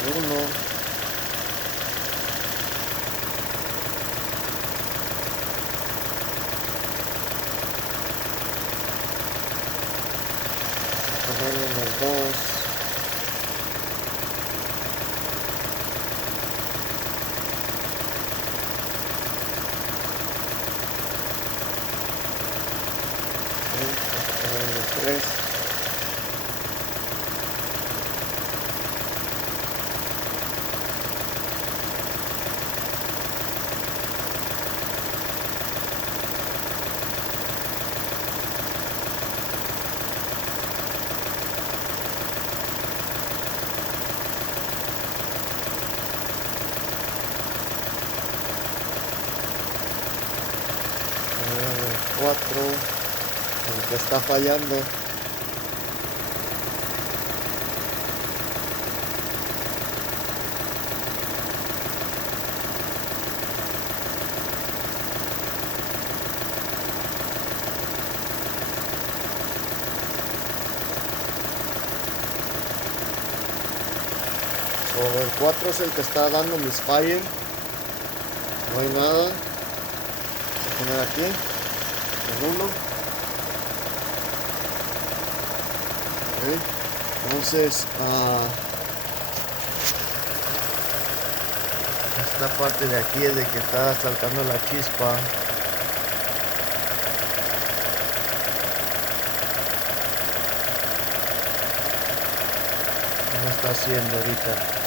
el 1. Ponerlo en el 2. Vamos a ponerlo en el 3. En el 4, el que está fallando. Sobre el 4 es el que está dando misfire. No hay nada. Voy a poner aquí el 1. Ok. Entonces esta parte de aquí es de que está saltando la chispa. No está haciendo ahorita.